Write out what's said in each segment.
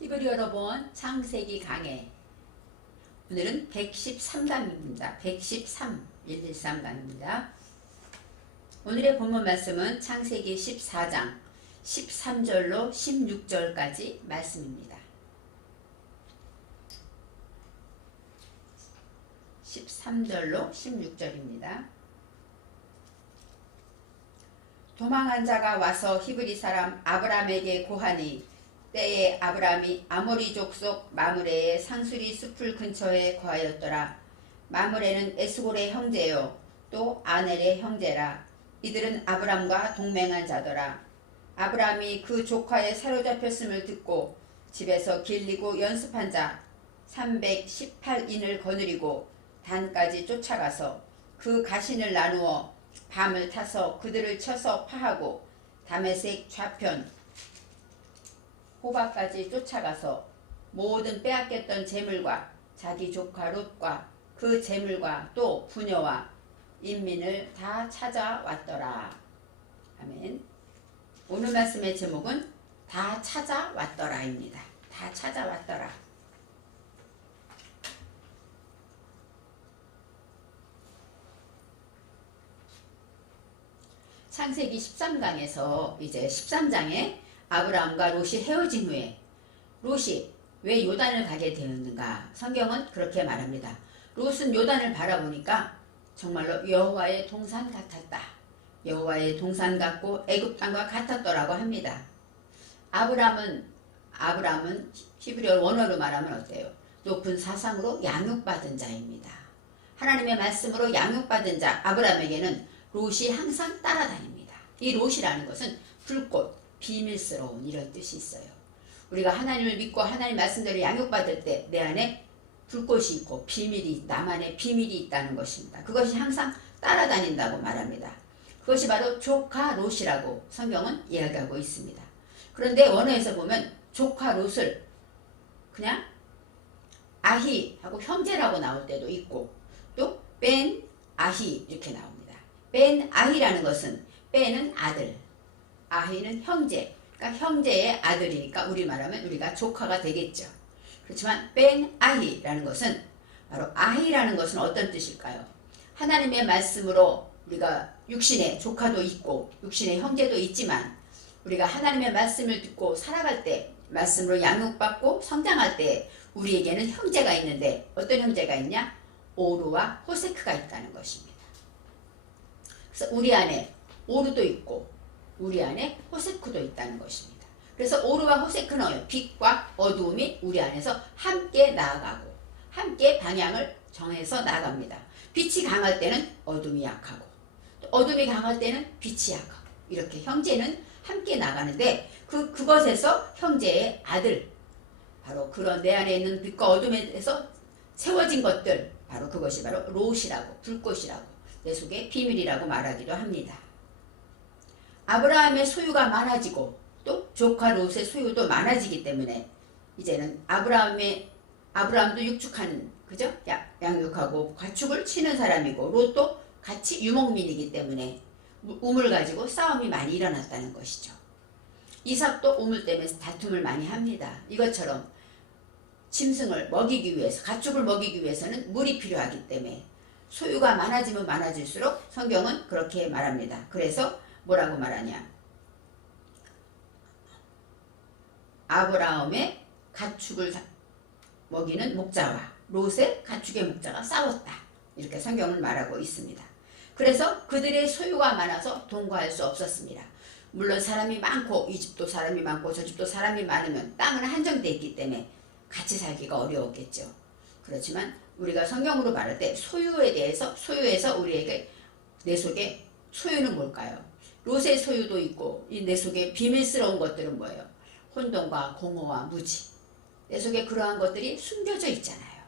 히브리 여러분 창세기 강해. 오늘은 113강입니다. 113, 113강입니다. 오늘의 본문 말씀은 창세기 14장 13절로 16절까지 말씀입니다. 13절로 16절입니다. 도망한 자가 와서 히브리 사람 아브람에게 고하니 때에 아브람이 아모리 족속 마므레의 상수리 숲을 근처에 거하였더라. 마므레는 에스골의 형제요 또 아넬의 형제라. 이들은 아브람과 동맹한 자더라. 아브람이 그 조카에 사로잡혔음을 듣고 집에서 길리고 연습한 자 318인을 거느리고 단까지 쫓아가서 그 가신을 나누어 밤을 타서 그들을 쳐서 파하고 다메섹 좌편 호바까지 쫓아가서 모든 빼앗겼던 재물과 자기 조카 롯과 그 재물과 또 부녀와 인민을 다 찾아왔더라. 아멘. 오늘 말씀의 제목은 다 찾아왔더라입니다. 다 찾아왔더라. 창세기 13강에서 이제 13장에 아브라함과 롯이 헤어진 후에 롯이 왜 요단을 가게 되었는가? 성경은 그렇게 말합니다. 롯은 요단을 바라보니까 정말로 여호와의 동산 같았다. 여호와의 동산 같고 애굽 땅과 같았더라고 합니다. 아브라함은 히브리어 원어로 말하면 어때요? 높은 사상으로 양육받은 자입니다. 하나님의 말씀으로 양육받은 자 아브라함에게는 롯이 항상 따라다닙니다. 이 롯이라는 것은 불꽃, 비밀스러운 이런 뜻이 있어요. 우리가 하나님을 믿고 하나님 말씀대로 양육받을 때 내 안에 불꽃이 있고 비밀이 있다. 나만의 비밀이 있다는 것입니다. 그것이 항상 따라다닌다고 말합니다. 그것이 바로 조카 롯이라고 성경은 이야기하고 있습니다. 그런데 원어에서 보면 조카 롯을 그냥 아히하고 형제라고 나올 때도 있고 또 벤 아히 이렇게 나옵니다. 벤 아히라는 것은 벤은 아들, 아히는 형제, 그러니까 형제의 아들이니까 우리 말하면 우리가 조카가 되겠죠. 그렇지만 벤 아히라는 것은 바로 아히라는 것은 어떤 뜻일까요? 하나님의 말씀으로 우리가 육신의 조카도 있고 육신의 형제도 있지만 우리가 하나님의 말씀을 듣고 살아갈 때 말씀으로 양육받고 성장할 때 우리에게는 형제가 있는데 어떤 형제가 있냐? 오르와 호세크가 있다는 것입니다. 그래서 우리 안에 오르도 있고 우리 안에 호세크도 있다는 것입니다. 그래서 오르와 호세크는 빛과 어두움이 우리 안에서 함께 나아가고 함께 방향을 정해서 나아갑니다. 빛이 강할 때는 어둠이 약하고 또 어둠이 강할 때는 빛이 약하고 이렇게 형제는 함께 나가는데 그것에서 형제의 아들 바로 그런 내 안에 있는 빛과 어둠에서 세워진 것들 바로 그것이 바로 롯이라고 불꽃이라고 내 속의 비밀이라고 말하기도 합니다. 아브라함의 소유가 많아지고 또 조카 롯의 소유도 많아지기 때문에 이제는 아브라함도 육축하는 그죠? 양육하고 가축을 치는 사람이고 롯도 같이 유목민이기 때문에 우물 가지고 싸움이 많이 일어났다는 것이죠. 이삭도 우물 때문에 다툼을 많이 합니다. 이것처럼 짐승을 먹이기 위해서 가축을 먹이기 위해서는 물이 필요하기 때문에 소유가 많아지면 많아질수록 성경은 그렇게 말합니다. 그래서 뭐라고 말하냐? 아브라함의 가축을 먹이는 목자와 롯의 가축의 목자가 싸웠다. 이렇게 성경은 말하고 있습니다. 그래서 그들의 소유가 많아서 동거할 수 없었습니다. 물론 사람이 많고 이 집도 사람이 많고 저 집도 사람이 많으면 땅은 한정되어 있기 때문에 같이 살기가 어려웠겠죠. 그렇지만 우리가 성경으로 말할 때 소유에서 우리에게 내 속에 소유는 뭘까요? 롯의 소유도 있고 이 내 속에 비밀스러운 것들은 뭐예요? 혼돈과 공허와 무지. 내 속에 그러한 것들이 숨겨져 있잖아요.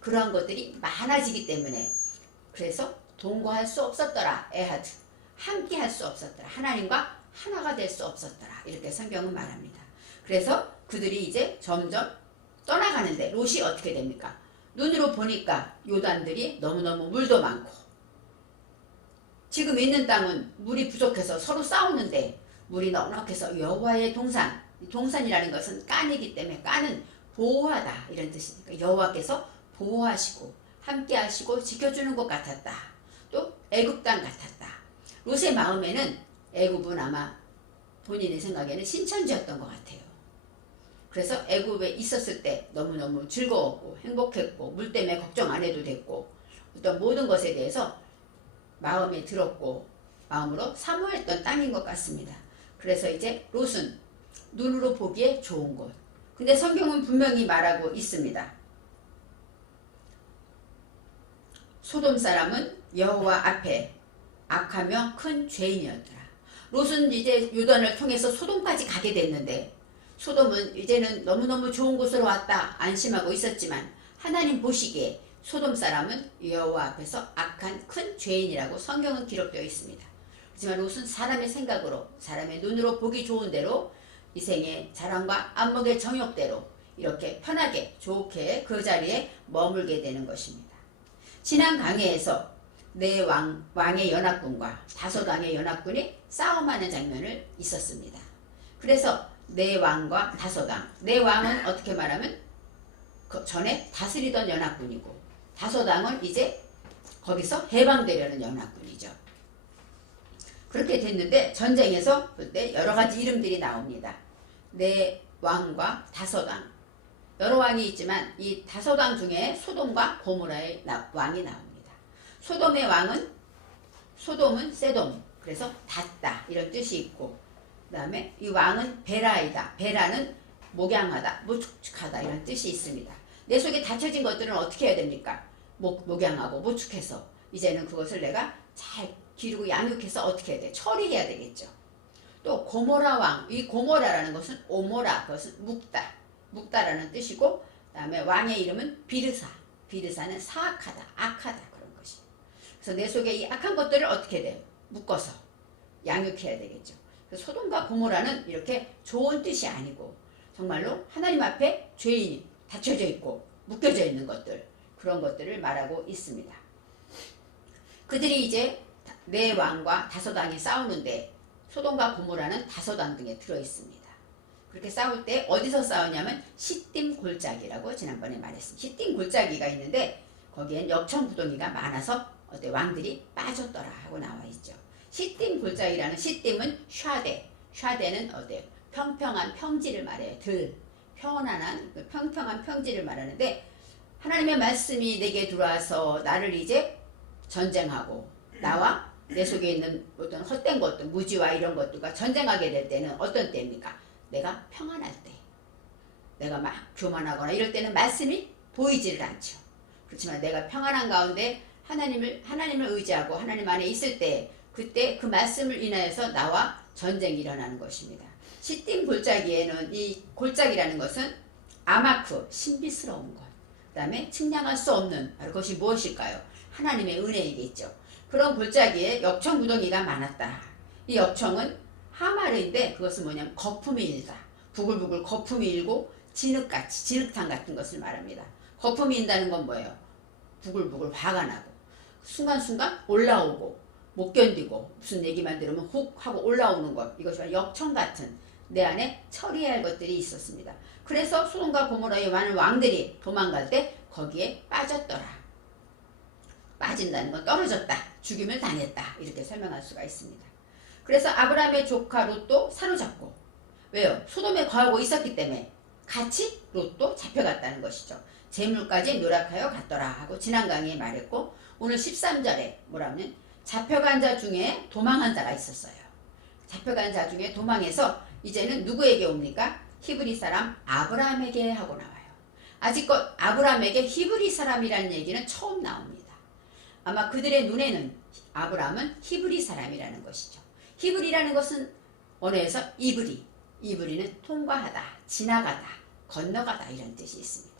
그러한 것들이 많아지기 때문에 그래서 동거할 수 없었더라. 에하드. 함께 할 수 없었더라. 하나님과 하나가 될 수 없었더라. 이렇게 성경은 말합니다. 그래서 그들이 이제 점점 떠나가는데 롯이 어떻게 됩니까? 눈으로 보니까 요단들이 너무너무 물도 많고 지금 있는 땅은 물이 부족해서 서로 싸우는데 물이 넉넉해서 여호와의 동산 동산이라는 것은 깐이기 때문에 깐은 보호하다 이런 뜻이니까 여호와께서 보호하시고 함께하시고 지켜주는 것 같았다. 또 애굽 땅 같았다. 롯의 마음에는 애굽은 아마 본인의 생각에는 신천지였던 것 같아요. 그래서 애굽에 있었을 때 너무너무 즐거웠고 행복했고 물 때문에 걱정 안 해도 됐고 어떤 모든 것에 대해서 마음에 들었고 마음으로 사모했던 땅인 것 같습니다. 그래서 이제 롯은 눈으로 보기에 좋은 곳. 근데 성경은 분명히 말하고 있습니다. 소돔 사람은 여호와 앞에 악하며 큰 죄인이었더라. 롯은 이제 요단을 통해서 소돔까지 가게 됐는데 소돔은 이제는 너무너무 좋은 곳으로 왔다 안심하고 있었지만 하나님 보시기에 소돔 사람은 여호와 앞에서 악한 큰 죄인이라고 성경은 기록되어 있습니다. 하지만 롯은 사람의 생각으로 사람의 눈으로 보기 좋은 대로 이 생의 자랑과 안목의 정욕대로 이렇게 편하게 좋게 그 자리에 머물게 되는 것입니다. 지난 강해에서 네 왕의 연합군과 다섯 왕의 연합군이 싸움하는 장면을 있었습니다. 그래서 네 왕과 다섯 왕, 네 왕은 어떻게 말하면 그 전에 다스리던 연합군이고 다섯 왕은 이제 거기서 해방되려는 연합군이죠. 그렇게 됐는데 전쟁에서 그때 여러 가지 이름들이 나옵니다. 네 왕과 다섯 왕, 여러 왕이 있지만 이 다섯 왕 중에 소돔과 고모라의 왕이 나옵니다. 소돔의 왕은 소돔은 세돔, 그래서 닿다 이런 뜻이 있고 그 다음에 이 왕은 베라이다. 베라는 목양하다, 모축하다 이런 뜻이 있습니다. 내 속에 닫혀진 것들은 어떻게 해야 됩니까? 목양하고 모축해서 이제는 그것을 내가 잘 기르고 양육해서 어떻게 해야 돼? 처리해야 되겠죠. 또 고모라 왕, 이 고모라라는 것은 오모라, 그것은 묵다라는 뜻이고 그 다음에 왕의 이름은 비르사, 비르사는 사악하다, 악하다 그런 것이. 그래서 내 속에 이 악한 것들을 어떻게 돼요? 묶어서 양육해야 되겠죠. 그래서 소돔과 고모라는 이렇게 좋은 뜻이 아니고 정말로 하나님 앞에 죄인이 닫혀져 있고 묶여져 있는 것들, 그런 것들을 말하고 있습니다. 그들이 이제 네 왕과 다섯 왕이 싸우는데 소돔과 고모라는 다섯 왕 등에 들어있습니다. 그렇게 싸울 때 어디서 싸우냐면 시딤 골짜기라고 지난번에 말했습니다. 시딤 골짜기가 있는데 거기엔 역청부동이가 많아서 어때 왕들이 빠졌더라 하고 나와 있죠. 시딤 골짜기라는 시딤은 샤데는 어때요? 평평한 평지를 말해요. 평안한 평평한 평지를 말하는데 하나님의 말씀이 내게 들어와서 나를 이제 전쟁하고 나와 내 속에 있는 어떤 헛된 것들, 무지와 이런 것들과 전쟁하게 될 때는 어떤 때입니까? 내가 평안할 때, 내가 막 교만하거나 이럴 때는 말씀이 보이지를 않죠. 그렇지만 내가 평안한 가운데 하나님을 의지하고 하나님 안에 있을 때 그때 그 말씀을 인하여서 나와 전쟁이 일어나는 것입니다. 시딤 골짜기에는 이 골짜기라는 것은 아마크, 신비스러운 것, 그 다음에 측량할 수 없는 바로 그것이 무엇일까요? 하나님의 은혜이겠죠. 그런 골짜기에 역청부동이가 많았다. 이 역청은 하마르인데 그것은 뭐냐면 거품이 일다. 부글부글 거품이 일고 진흙탕 같은 것을 말합니다. 거품이 인다는 건 뭐예요? 부글부글 화가 나고 순간순간 올라오고 못 견디고 무슨 얘기만 들으면 훅 하고 올라오는 것, 이것이 역청 같은 내 안에 처리해야 할 것들이 있었습니다. 그래서 소돔과 고모라의 많은 왕들이 도망갈 때 거기에 빠졌더라. 빠진다는 건 떨어졌다, 죽임을 당했다 이렇게 설명할 수가 있습니다. 그래서 아브라함의 조카 롯도 사로잡고, 왜요? 소돔에 거하고 있었기 때문에 같이 롯도 잡혀갔다는 것이죠. 재물까지 누락하여 갔더라 하고 지난 강의에 말했고, 오늘 13절에 뭐라면 잡혀간 자 중에 도망한 자가 있었어요. 잡혀간 자 중에 도망해서 이제는 누구에게 옵니까? 히브리 사람 아브라함에게 하고 나와요. 아직껏 아브라함에게 히브리 사람이라는 얘기는 처음 나옵니다. 아마 그들의 눈에는 아브라함은 히브리 사람이라는 것이죠. 히브리라는 것은 언어에서 이브리는 통과하다, 지나가다, 건너가다 이런 뜻이 있습니다.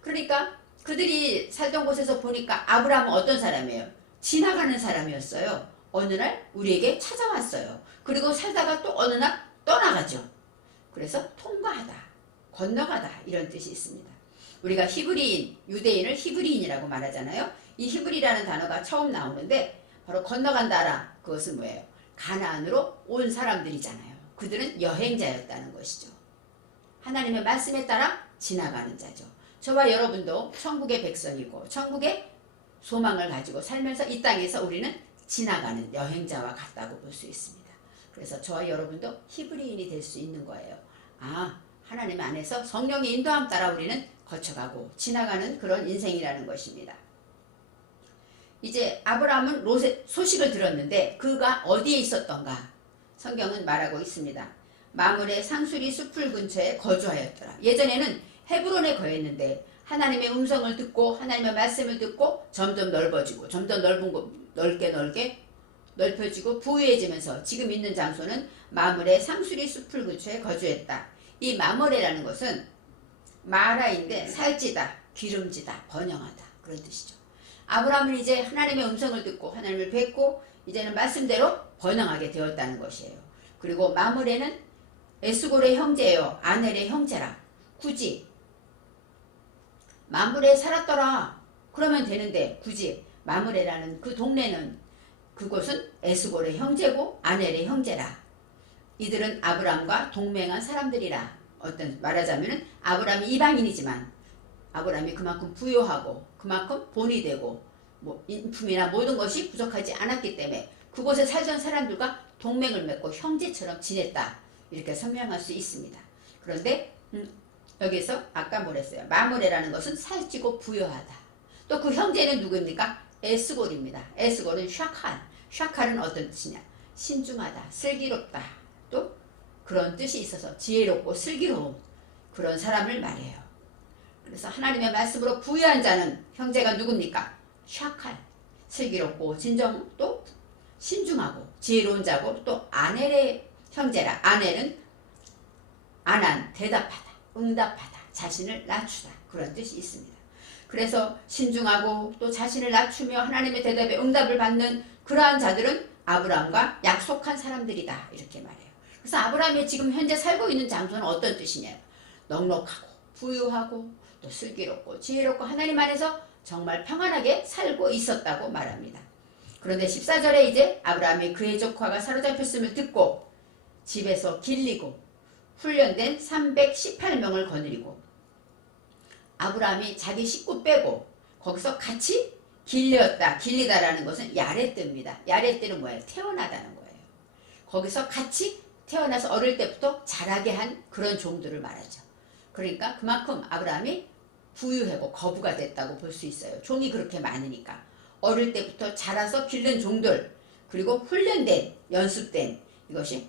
그러니까 그들이 살던 곳에서 보니까 아브라함은 어떤 사람이에요? 지나가는 사람이었어요. 어느 날 우리에게 찾아왔어요. 그리고 살다가 또 어느 날 떠나가죠. 그래서 통과하다, 건너가다 이런 뜻이 있습니다. 우리가 히브리인, 유대인을 히브리인이라고 말하잖아요. 이 히브리라는 단어가 처음 나오는데 바로 건너간다라, 그것은 뭐예요? 가나안으로 온 사람들이잖아요. 그들은 여행자였다는 것이죠. 하나님의 말씀에 따라 지나가는 자죠. 저와 여러분도 천국의 백성이고 천국의 소망을 가지고 살면서 이 땅에서 우리는 지나가는 여행자와 같다고 볼 수 있습니다. 그래서 저와 여러분도 히브리인이 될 수 있는 거예요. 하나님 안에서 성령의 인도함 따라 우리는 거쳐가고 지나가는 그런 인생이라는 것입니다. 이제 아브라함은 롯의 소식을 들었는데 그가 어디에 있었던가? 성경은 말하고 있습니다. 마물의 상수리 숲을 근처에 거주하였더라. 예전에는 헤브론에 거했는데 하나님의 음성을 듣고 하나님의 말씀을 듣고 점점 넓어지고 점점 넓게 넓혀지고 부유해지면서 지금 있는 장소는 마물의 상수리 숲을 근처에 거주했다. 이 마물이라는 것은 마라인데 살찌다, 기름지다, 번영하다 그런 뜻이죠. 아브라함은 이제 하나님의 음성을 듣고 하나님을 뵙고 이제는 말씀대로 번영하게 되었다는 것이에요. 그리고 마물에는 에스골의 형제예요. 아넬의 형제라. 굳이 마물에 살았더라 그러면 되는데 굳이 마물에라는 그 동네는 그곳은 에스골의 형제고 아넬의 형제라. 이들은 아브라함과 동맹한 사람들이라. 말하자면 아브라함이 이방인이지만 아브라함이 그만큼 부유하고 그만큼 본이 되고 인품이나 모든 것이 부족하지 않았기 때문에 그곳에 살던 사람들과 동맹을 맺고 형제처럼 지냈다. 이렇게 설명할 수 있습니다. 그런데 여기서 아까 뭐랬어요? 마므레라는 것은 살찌고 부유하다. 또 그 형제는 누구입니까? 에스골입니다. 에스골은 샤칼은 어떤 뜻이냐? 신중하다, 슬기롭다. 또 그런 뜻이 있어서 지혜롭고 슬기로운 그런 사람을 말해요. 그래서 하나님의 말씀으로 부유한 자는 형제가 누굽니까? 샤칼, 슬기롭고 진정 또 신중하고 지혜로운 자고 또 아넬의 형제라. 아넬은 안한, 대답하다, 응답하다, 자신을 낮추다 그런 뜻이 있습니다. 그래서 신중하고 또 자신을 낮추며 하나님의 대답에 응답을 받는 그러한 자들은 아브라함과 약속한 사람들이다 이렇게 말해요. 그래서 아브라함이 지금 현재 살고 있는 장소는 어떤 뜻이냐? 넉넉하고 부유하고 또 슬기롭고 지혜롭고 하나님 안에서 정말 평안하게 살고 있었다고 말합니다. 그런데 14절에 이제 아브라함이 그의 조카가 사로잡혔음을 듣고 집에서 길리고 훈련된 318명을 거느리고 아브라함이 자기 식구 빼고 거기서 같이 길리다라는 것은 야레뜨입니다. 야레뜨는 뭐예요? 태어나다는 거예요. 거기서 같이 태어나서 어릴 때부터 자라게 한 그런 종들을 말하죠. 그러니까 그만큼 아브라함이 부유하고 거부가 됐다고 볼 수 있어요. 종이 그렇게 많으니까. 어릴 때부터 자라서 기른 종들 그리고 훈련된 연습된 이것이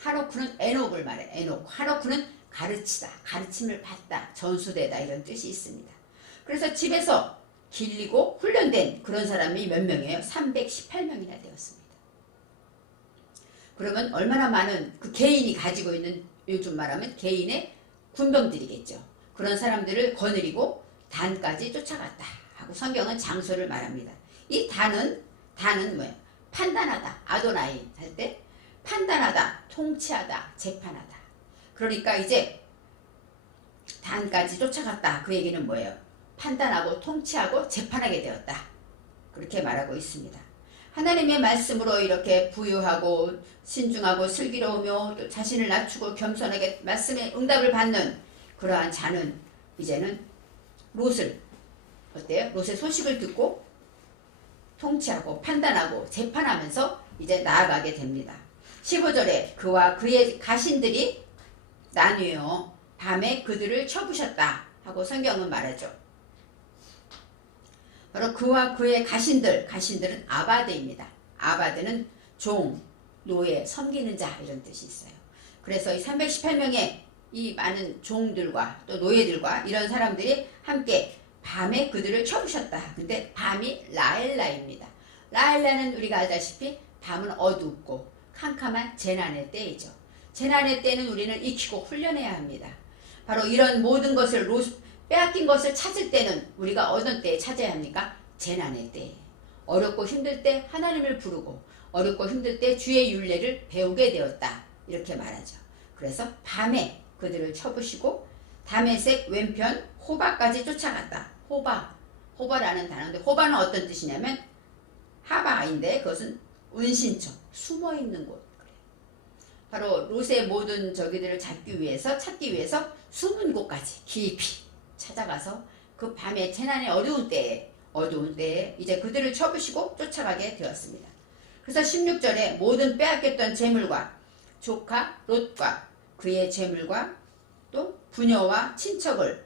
하노크는 에녹을 말해. 하노크는 가르치다, 가르침을 받다, 전수되다 이런 뜻이 있습니다. 그래서 집에서 길리고 훈련된 그런 사람이 몇 명이에요? 318명이나 되었습니다. 그러면 얼마나 많은 그 개인이 가지고 있는 요즘 말하면 개인의 군병들이겠죠. 그런 사람들을 거느리고 단까지 쫓아갔다 하고 성경은 장소를 말합니다. 이 단은 뭐예요? 판단하다, 아도나이 할 때 판단하다, 통치하다, 재판하다. 그러니까 이제 단까지 쫓아갔다. 그 얘기는 뭐예요? 판단하고 통치하고 재판하게 되었다. 그렇게 말하고 있습니다. 하나님의 말씀으로 이렇게 부유하고 신중하고 슬기로우며 또 자신을 낮추고 겸손하게 말씀에 응답을 받는 그러한 자는 이제는 롯의 소식을 듣고 통치하고 판단하고 재판하면서 이제 나아가게 됩니다. 15절에 그와 그의 가신들이 나뉘어 밤에 그들을 쳐부셨다 하고 성경은 말하죠. 바로 그와 그의 가신들은 아바드입니다. 아바드는 종, 노예, 섬기는 자 이런 뜻이 있어요. 그래서 이 318명의 이 많은 종들과 또 노예들과 이런 사람들이 함께 밤에 그들을 쳐부셨다. 근데 밤이 라엘라입니다. 라엘라는 우리가 알다시피 밤은 어둡고 캄캄한 재난의 때이죠. 재난의 때는 우리는 익히고 훈련해야 합니다. 바로 이런 모든 것을 빼앗긴 것을 찾을 때는 우리가 어느 때에 찾아야 합니까? 재난의 때. 어렵고 힘들 때 하나님을 부르고 어렵고 힘들 때 주의 율례를 배우게 되었다. 이렇게 말하죠. 그래서 밤에 그들을 쳐부시고 다메섹 왼편 호바까지 쫓아갔다. 호바라는 단어인데 호바는 어떤 뜻이냐면 하바인데 그것은 은신처, 숨어있는 곳. 바로 롯의 모든 저기들을 찾기 위해서 숨은 곳까지 깊이 찾아가서 그 밤에 재난의 어두운 때에 이제 그들을 쳐부시고 쫓아가게 되었습니다. 그래서 16절에 모든 빼앗겼던 재물과 조카 롯과 그의 재물과 또 부녀와 친척을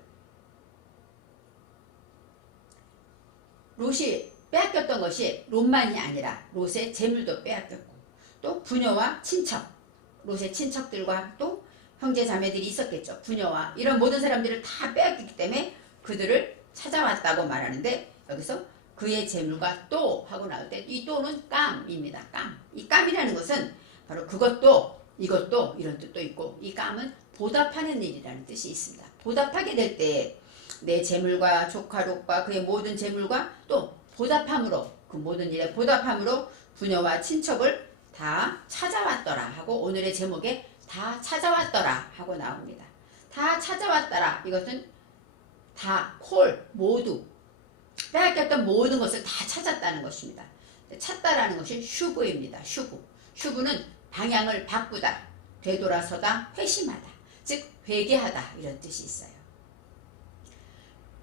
롯이 빼앗겼던 것이 롯만이 아니라 롯의 재물도 빼앗겼고 또 부녀와 친척, 롯의 친척들과 또 형제 자매들이 있었겠죠. 부녀와 이런 모든 사람들을 다 빼앗겼기 때문에 그들을 찾아왔다고 말하는데 여기서 그의 재물과 또 하고 나올 때 이 또는 깜입니다. 깜. 이 깜이라는 것은 바로 그것도 이것도 이런 뜻도 있고 이 깜은 보답하는 일이라는 뜻이 있습니다. 보답하게 될 때 내 재물과 조카 롯과 그의 모든 재물과 또 보답함으로 그 모든 일에 보답함으로 부녀와 친척을 다 찾아왔더라 하고 오늘의 제목에 다 찾아왔더라 하고 나옵니다. 다 찾아왔더라. 이것은 다 모두 빼앗겼던 모든 것을 다 찾았다는 것입니다. 찾다라는 것이 슈브입니다. 슈브는 방향을 바꾸다, 되돌아서다, 회심하다, 즉 회개하다 이런 뜻이 있어요.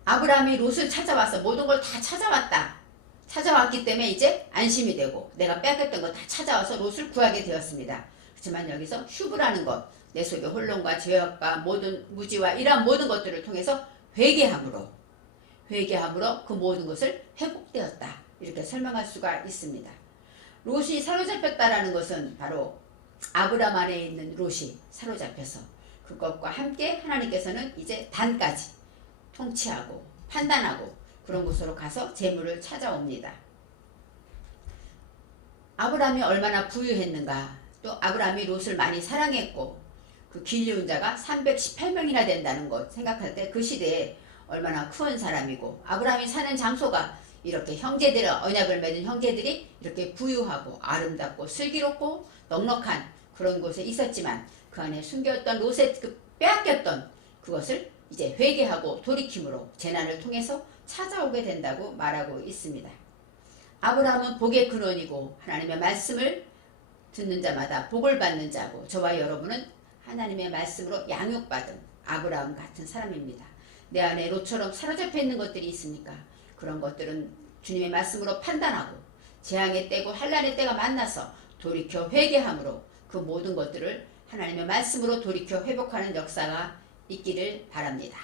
아브라함이 롯을 찾아와서 모든 걸 다 찾아왔기 때문에 이제 안심이 되고 내가 빼앗겼던 거 다 찾아와서 롯을 구하게 되었습니다. 그렇지만 여기서 슈브라는 것, 내 속의 혼돈과 죄악과 모든 무지와 이러한 모든 것들을 통해서 회개함으로 그 모든 것을 회복되었다. 이렇게 설명할 수가 있습니다. 롯이 사로잡혔다라는 것은 바로 아브라함 안에 있는 롯이 사로잡혀서 그것과 함께 하나님께서는 이제 단까지 통치하고 판단하고 그런 곳으로 가서 재물을 찾아옵니다. 아브라함이 얼마나 부유했는가, 또 아브라함이 롯을 많이 사랑했고 그 길리온 자가 318명이나 된다는 것 생각할 때 그 시대에 얼마나 큰 사람이고 아브라함이 사는 장소가 이렇게 형제들 언약을 맺은 형제들이 이렇게 부유하고 아름답고 슬기롭고 넉넉한 그런 곳에 있었지만 그 안에 숨겼던 롯의 그 빼앗겼던 그것을 이제 회개하고 돌이킴으로 재난을 통해서 찾아오게 된다고 말하고 있습니다. 아브라함은 복의 근원이고 하나님의 말씀을 듣는 자마다 복을 받는 자고 저와 여러분은 하나님의 말씀으로 양육받은 아브라함 같은 사람입니다. 내 안에 롯처럼 사로잡혀 있는 것들이 있습니까? 그런 것들은 주님의 말씀으로 판단하고 재앙의 때고 환난의 때가 만나서 돌이켜 회개함으로 그 모든 것들을 하나님의 말씀으로 돌이켜 회복하는 역사가 있기를 바랍니다.